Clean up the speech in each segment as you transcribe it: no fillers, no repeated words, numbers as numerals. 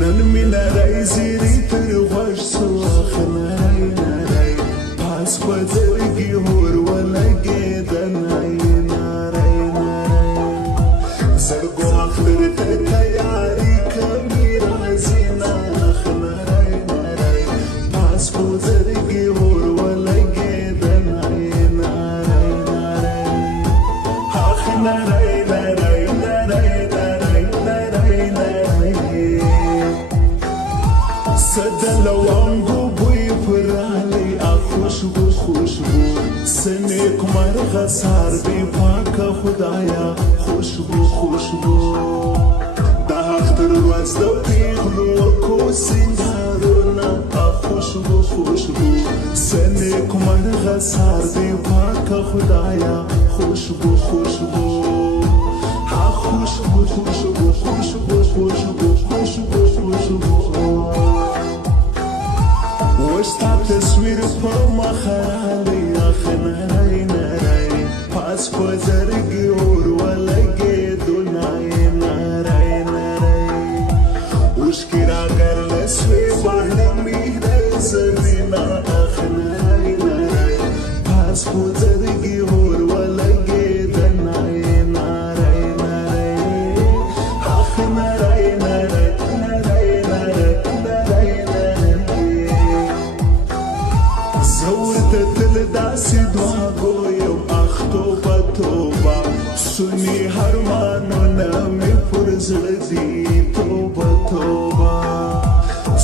نن می نری زیری تر خوش سوخ نری نری پاس پزرگی هور ولگی دنای نری نری زرگو اختر تیاری کمی رازی نخ نری نری پاس پزرگی هور ولگی دنای نری نری آخ نری نری نری نری نری نری صدل وانگو بوی پرالی خوشبو خوشبو سنیک مرغ سار بی پاک خدایا خوشبو خوشبو دا اختر روز دا پیغلو کو سنگارونا خوشبو خوشبو سنیک مرغ سار بی پاک خدایا خوشبو خوشبو خوشبو خوشبو خوشبو خوشبو خوشبو خوشبو وستا تصویر په مخالی اخ نری نری پاس په زرګي اور ولګي دنای نری نری اوس کی راګر لسوي باندې می زرینا اخ نری نری پاس په زرګي اور ولګي دنای نری نری اخ نری نری نری نری نری زورت تل داسې دعا ګویم اخ توبه توبه سني هرمانونه مې پر زړه دي توبه توبه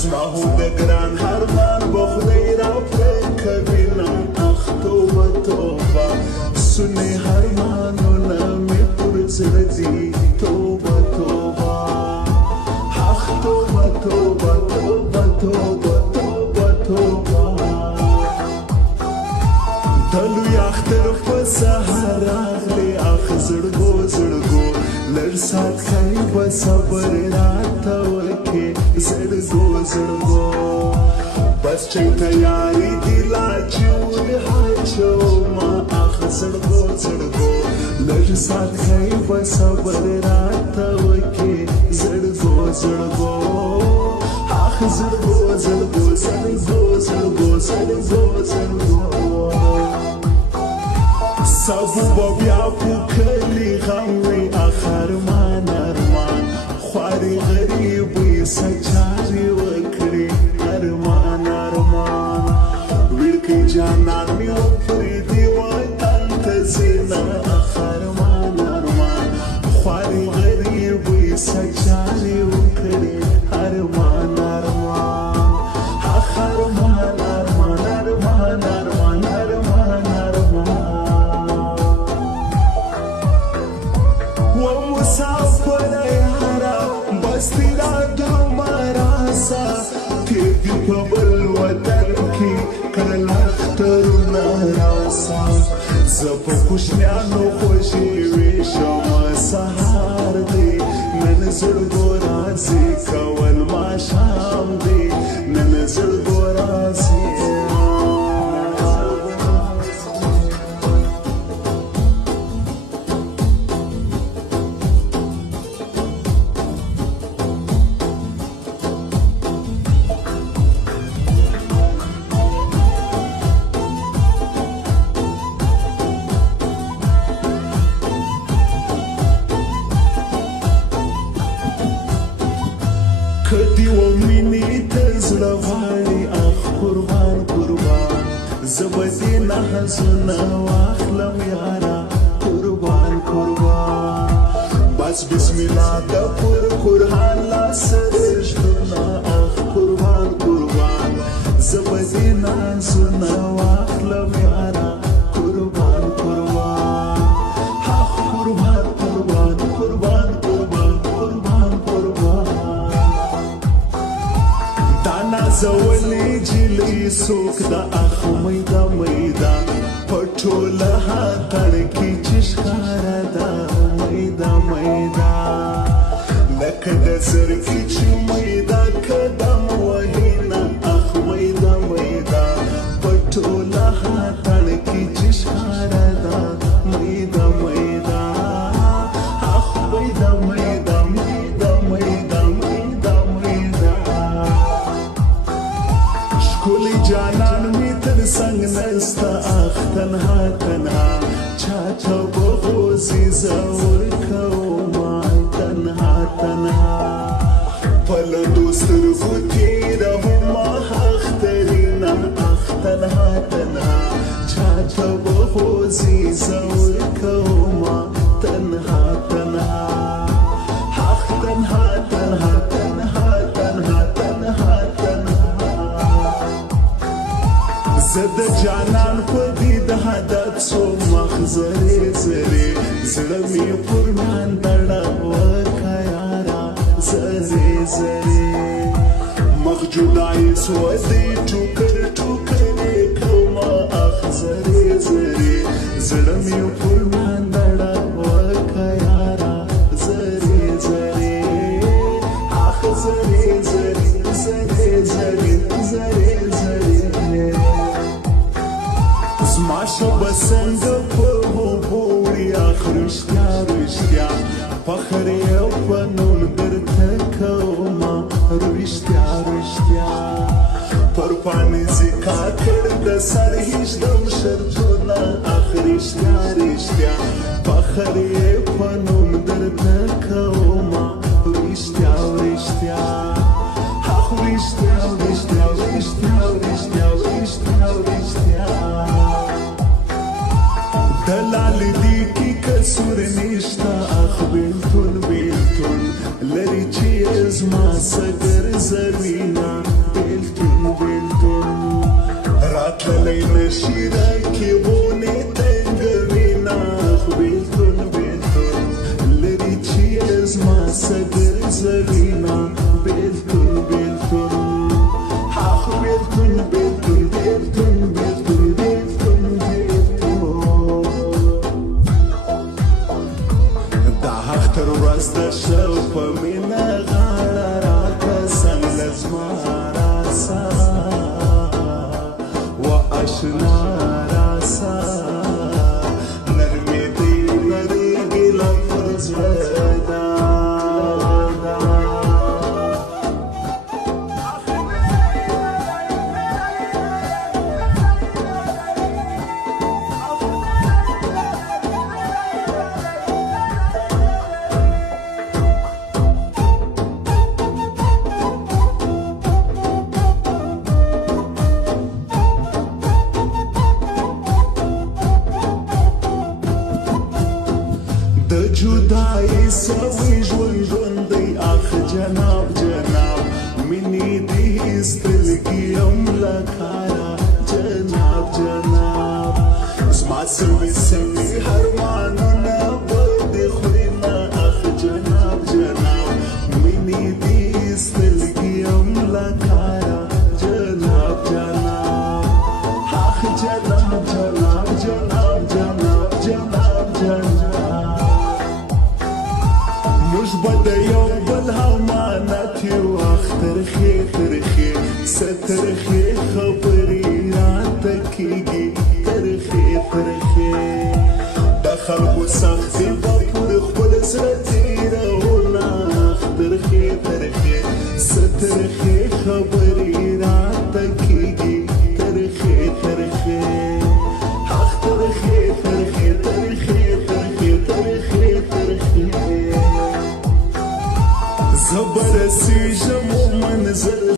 زما هو د ګران هرمان به خدای راپرې کوي نه اخ توبه توبه سني هرمانونه مې پر زړه دي توبه توبه اخ توبه توبه توبه توبه توبه توبه تلو یاختر په سهار راغلی اخ زړګو زړګو لږ سات کوي به صبر راته وکړې زړګو زړګو بس چې تیاري دي لا چې ولهاچوما اخ زړګو زړګو لږ سات کوي به صبر راته وکړې زړګو زړګو اخ زړګو زړګو زړګو زړګو زړګو زړګو سبو بیا پوکلی غوی اخر مان ارمان خواری غریبی سچاری وکړي ارمان ارمان وړکی جانان می وفری دی وطن ته زینا اخر مان ارمان خواری غریبی سچاری وکړي ارمان ارمان اخر مان ارمان ارمان ارمان ارمان مسافر یارا بستی را دومارا سا تیگی پا بل وطن کی کل اخترنا راسا زب خوشنیانو خوشی ویشم سهار دی نن زړګو رازی کول ما شام دی نن زړګو رازی کدی و مینی تزړه غواړي اخ قربان قربان زبدي نه زنه واخلم یارا قربان قربان بس بسم الله د پر قران لا سرشتنا اخ قربان قربان زبدي نه زنه واخلم یارا قربان قربان اخ قربان قربان قربان قربان قربان قربان زولی جلی سوک دا اخ میدا میدا پټولا نستا اخ تنها تنها چاچا بغوزی زور کوما تنها تنها پلندو سترگو تیرا هما اخترینا اخ تنها تنها چاچا بغوزی زور کوما تنها تنها اخ تنها تنها تنها تنها تنها تنها زد جانان پدید حدد سو مخزری زری زلمی پرمان دڑا وکا یارا زری زری مخجودائی سودی ٹوکر ٹوکر کوما اخ زری زری زلمی پرمان دڑا وکا یارا زری زری اخ زری زری زری زری زری زری زماشو بسنگ پهو بوری آخر رشتیا رشتیا فخر یو پنون در تکوما رشتیا رشتیا پر پانی زکا کرد سر هیچ دم شرطونا آخر رشتیا رشتیا فخر یو پنون در تکوما رشتیا رشتیا آخ رشتیا رشتیا رشتیا رشتیا رشتیا رشتیا دلال دی کی کسور نشتا اخ بیلتون بیلتون لری چی از ما سگر زوینا بیلتون بیلتون رات للی نشیرا کی بونی تنگوینا اخ بیلتون بیلتون لری چی از ما سگر زوینا بیلتون بیلتون اخ بیلتون بیلتون بیلتون بیلتون بیلتون تر ورځ د شو په مینا غاړه راته څنګ لزما راسا و اشنا راسا نرمې دی نریږي لا پر زړه دا جدائی سوی ژوند ژوندی اخ جناب جناب منی دی سترګیم لکارا جناب جناب زما سوی سوی هرمانونه بدې خورینه اخ جناب جناب منی دی سترګیم لکارا جناب جناب اخ جناب جناب جناب جناب جناب جناب موږ به د یو بل امانت یو اخ ترخې ترخې څه ترخې خبرې راته کېږي ترخې ترخې د خلکو سختې به پر خپل زړه تېروونه اخ ترخې ترخې څه ترخې خبرې راته کېږي ترخې ترخې اخ ترخې ترخې ترخې ترخې ترخې ترخې زبر سی جمو منزل